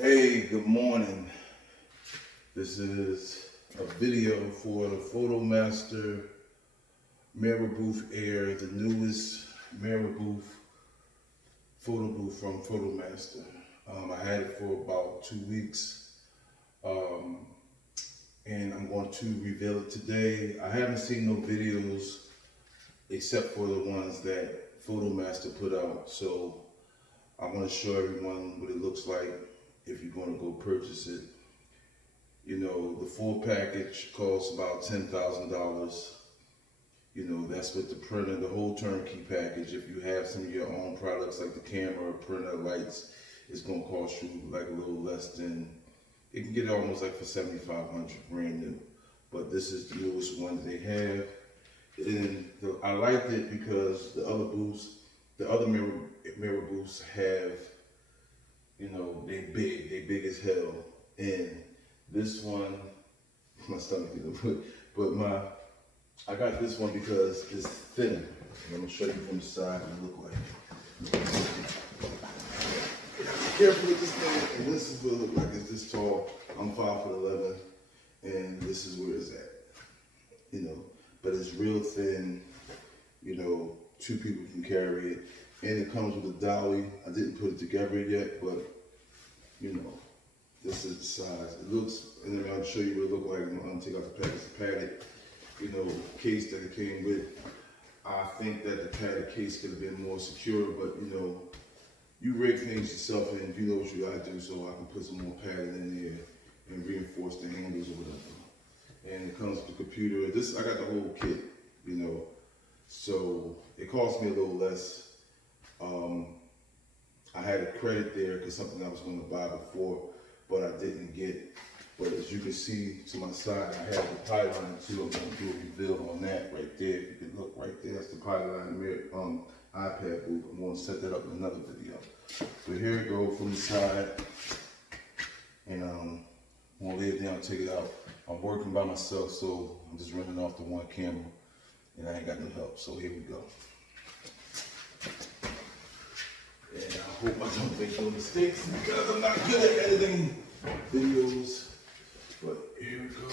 Hey, good morning. This is a video for the PhotoMaster Mirror Booth Air, the newest mirror booth, photo booth from PhotoMaster. I had it for about 2 weeks, um, and I'm going to reveal it today. I haven't seen no videos except for the ones that PhotoMaster put out, so I want to show everyone what it looks like if you're going to go purchase it. You know, the full package costs about $10,000. You know, that's with the printer, the whole turnkey package. If you have some of your own products like the camera, printer, lights, it's going to cost you like a little less than, it can get it almost like for $7,500 brand new. But this is the newest one that they have. And I liked it because the other booths, the other mirror booths have, you know, they big as hell. And this one, my stomach didn't but I got this one because it's thin. I'm gonna show you from the side what it look like. Be careful with this thing, and this is what it look like. It's this tall. I'm 5'11", and this is where it's at. You know, but it's real thin. You know, 2 people can carry it, and it comes with a dolly. I didn't put it together yet, but you know. This is the size. It looks, and then I'll show you what it looks like. I'm gonna take out the package, the padded, you know, case that it came with. I think that the padded case could have been more secure, but you know, you rig things yourself and you know what you gotta do, so I can put some more padding in there and reinforce the handles or whatever. And it comes with the computer. I got the whole kit, you know, so it cost me a little less. I had a credit there because something I was going to buy before, but I didn't get. But as you can see to my side, I have the pylon too. I'm going to do a reveal on that right there. If you can look right there, that's the pylon iPad booth. I'm going to set that up in another video. But here it goes from the side, and I'm going to lay it down and take it out. I'm working by myself, so I'm just running off the one camera, and I ain't got no help. So here we go. And I hope I don't make no mistakes because I'm not good at editing videos. But here we go.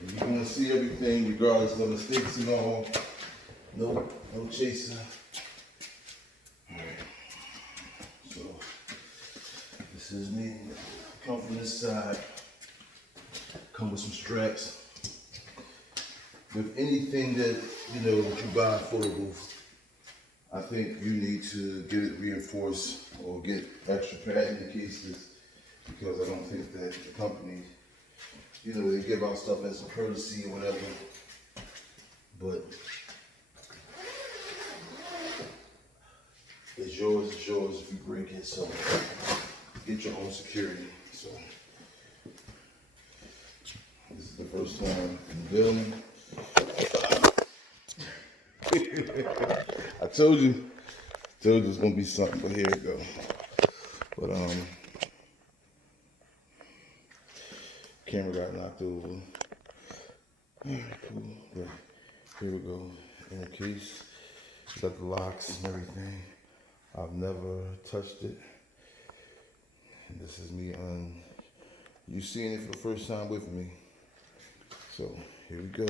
And you're going to see everything regardless of mistakes and all. No chaser. Alright. So this is me. Come from this side. Come with some straps. With anything that, you know, that you buy a photo booth, I think you need to get it reinforced or get extra padding cases, because I don't think that the company, you know, they give out stuff as a courtesy or whatever, but it's yours if you break it, so get your own security. So this is the first time in the building. I told you it's gonna be something, but here we go. But camera got knocked over. Alright, cool. But here we go. In the case, got the locks and everything. I've never touched it. And this is me you seeing it for the first time with me. So here we go.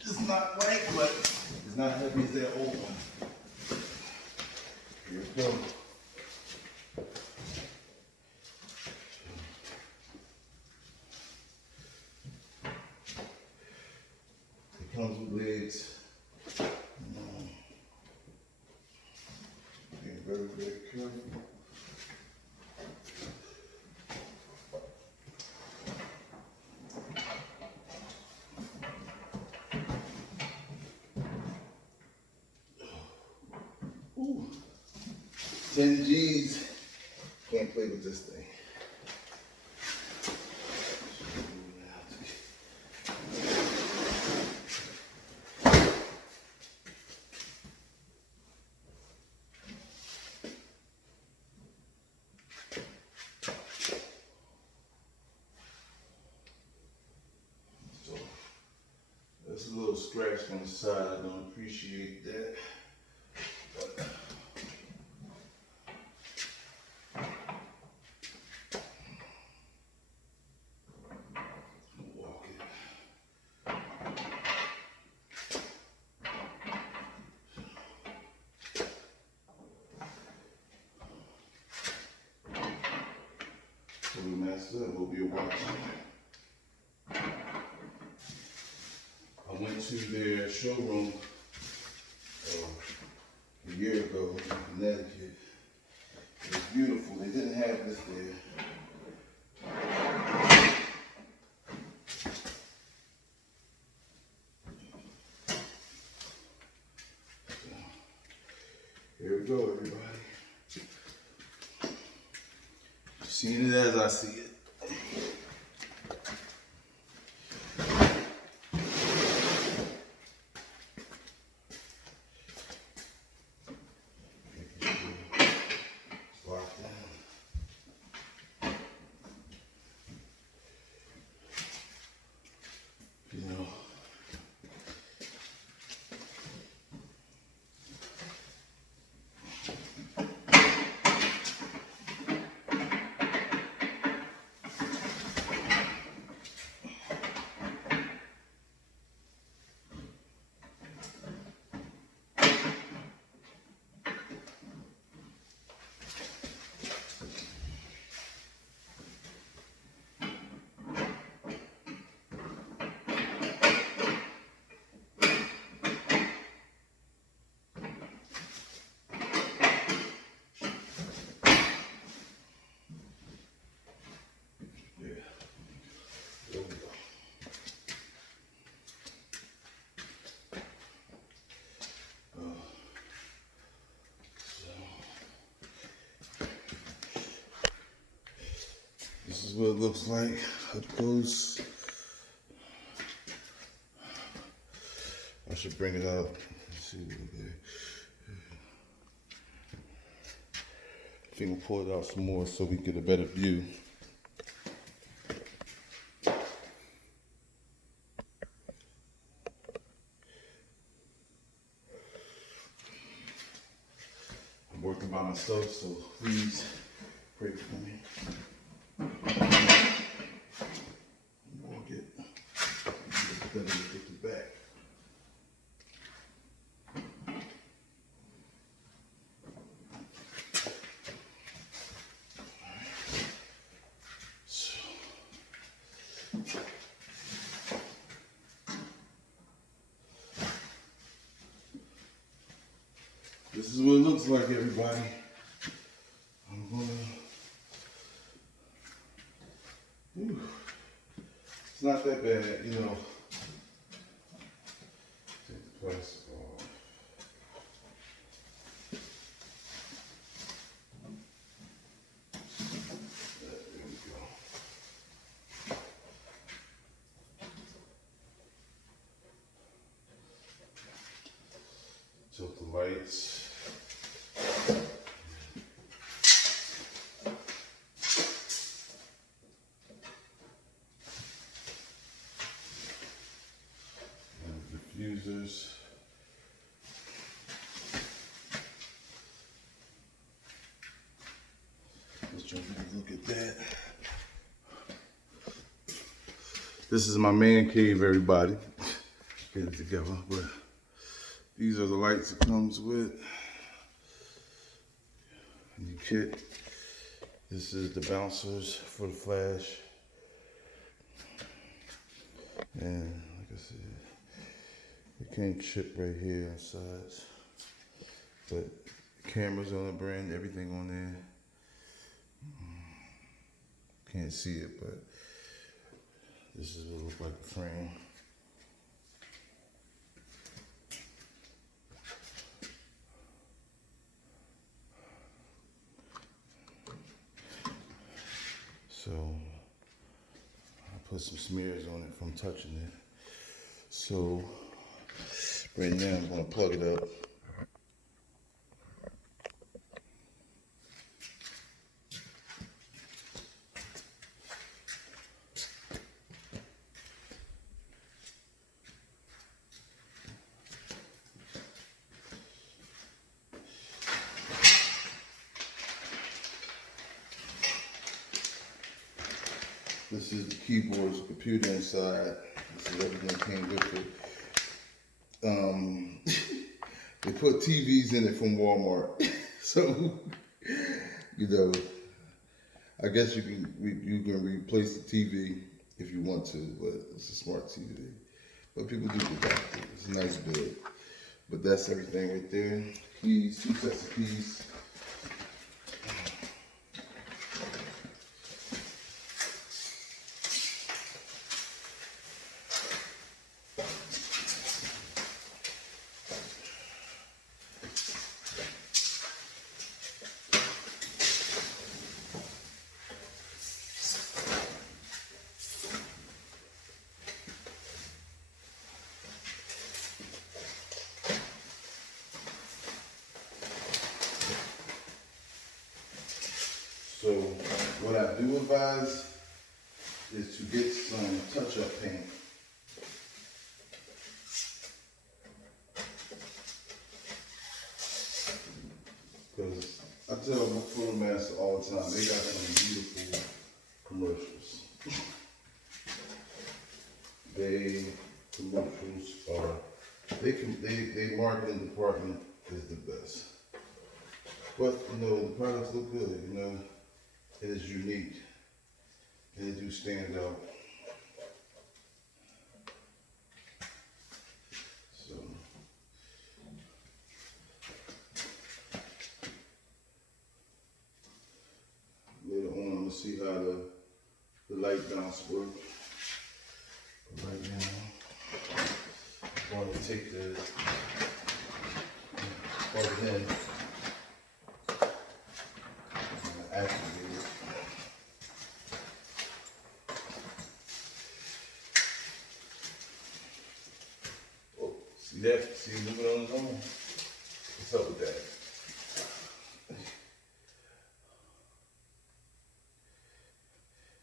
It's not light, but it's not heavy as that old one. Here we go. It comes with legs. Being very, very careful. Ooh. 10 G's. Can't play with this thing. There's a little scratch on the side. I don't appreciate that. But walk it. So we messed up. We'll be watching. I went to their showroom a year ago in Connecticut. It was beautiful. They didn't have this there. So, here we go, everybody. Seeing it as I see it. This is what it looks like up close. I should bring it out. Let's see what it is. I think we'll pull it out some more so we can get a better view. I'm working by myself, so please pray for me. Walk it. Then we get the back. This is what it looks like, everybody. I'm gonna. It's not that bad, you know. Take the plastic off. There we go. Tilt the lights. Diffusers. Let's jump in and look at that. This is my man cave, everybody. Get it together, but these are the lights it comes with. And the kit. This is the bouncers for the flash. And like I said, it can't chip right here on sides. But the camera's on the brand, everything on there. Can't see it, but this is what it looks like a frame. So I put some smears on it from touching it. So right now I'm gonna plug it up. This is the keyboard, the computer inside. This is everything came with it. They put TVs in it from Walmart, so you know, I guess you can replace the TV if you want to, but it's a smart TV. But people do that. It's a nice bed. But that's everything right there. Keys, 2 sets of keys. So what I do advise is to get some touch-up paint. Because I tell my photo master all the time, they got some beautiful commercials. Commercials are, they marketing department is the best. But, you know, the products look good, you know. It is unique. And they do stand out. So later on I'm gonna see how the light bounce work. But right now, I'm going to take the plug it in. Activate it. Oh, see that? See it moving on its own? What's up with that?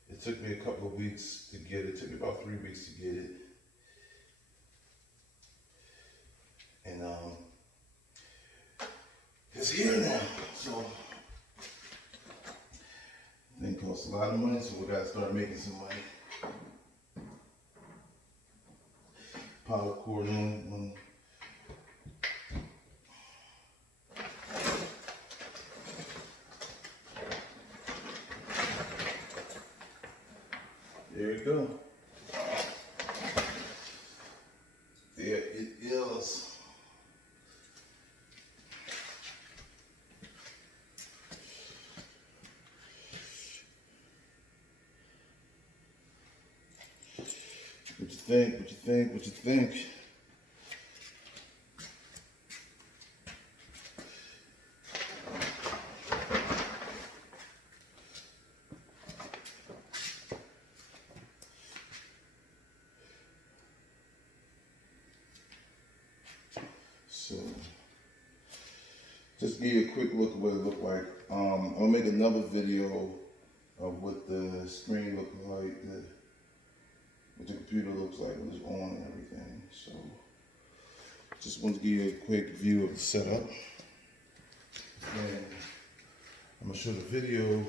It took me a couple of weeks to get it. It took me about 3 weeks to get it. And it's here now. So it costs a lot of money, so we gotta start making some money. Power cord in. There you go. There it is. What you think? What you think? What you think? So, just give you a quick look at what it looked like. I'm gonna make another video of what the screen looks like, what the computer looks like when it's on and everything. So, just want to give you a quick view of the setup. And I'm gonna show the video.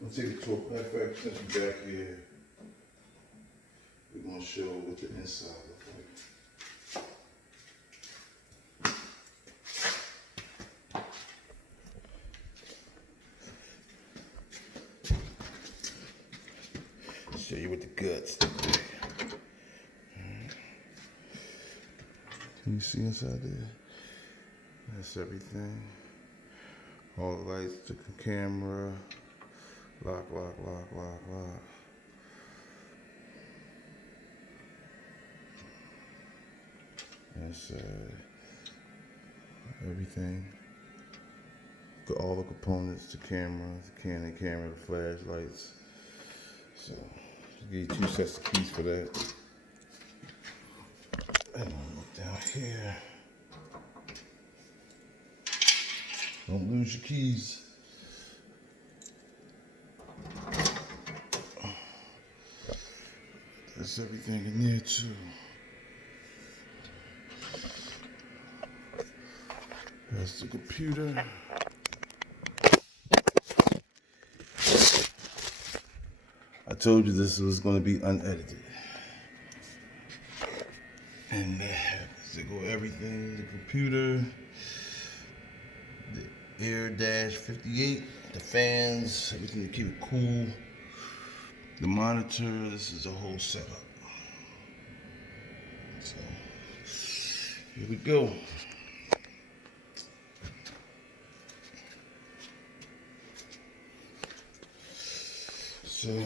I'm gonna take a tour. Matter of fact, since we're back here, we're gonna show what the inside looks like. Show you what the guts look like. Can you see inside there? That's everything. All the lights, the camera, lock. That's everything. All the components, the camera, the Canon camera, the flashlights. So, I'll give you 2 sets of keys for that. And I'll look down here. Don't lose your keys. There's everything in there too. That's the computer. told you this was going to be unedited. And that happens to go everything, the computer, the Air Dash 58, the fans, everything to keep it cool. The monitor, this is a whole setup. So, here we go. So,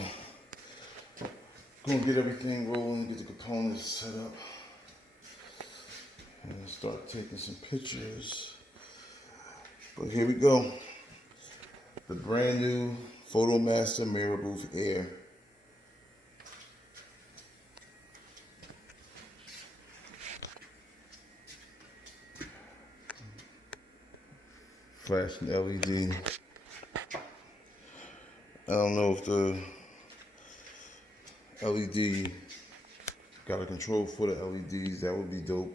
gonna get everything rolling, get the components set up, and start taking some pictures. But here we go. The brand new PhotoMaster Mirror Booth Air. Flashing LED. I don't know if the LED got a control for the LEDs. That would be dope.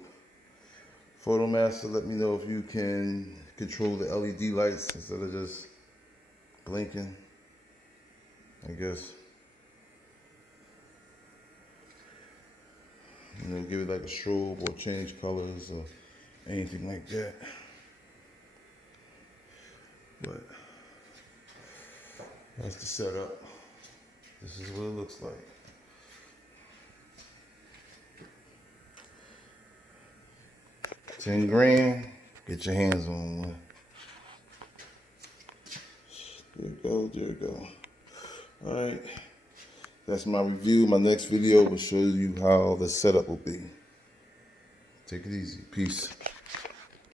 PhotoMaster, let me know if you can control the LED lights instead of just blinking, I guess. You know, give it like a strobe or change colors or anything like that. But that's the setup. This is what it looks like. $10,000. Get your hands on one. There we go, there we go. Alright. That's my review. My next video will show you how the setup will be. Take it easy. Peace.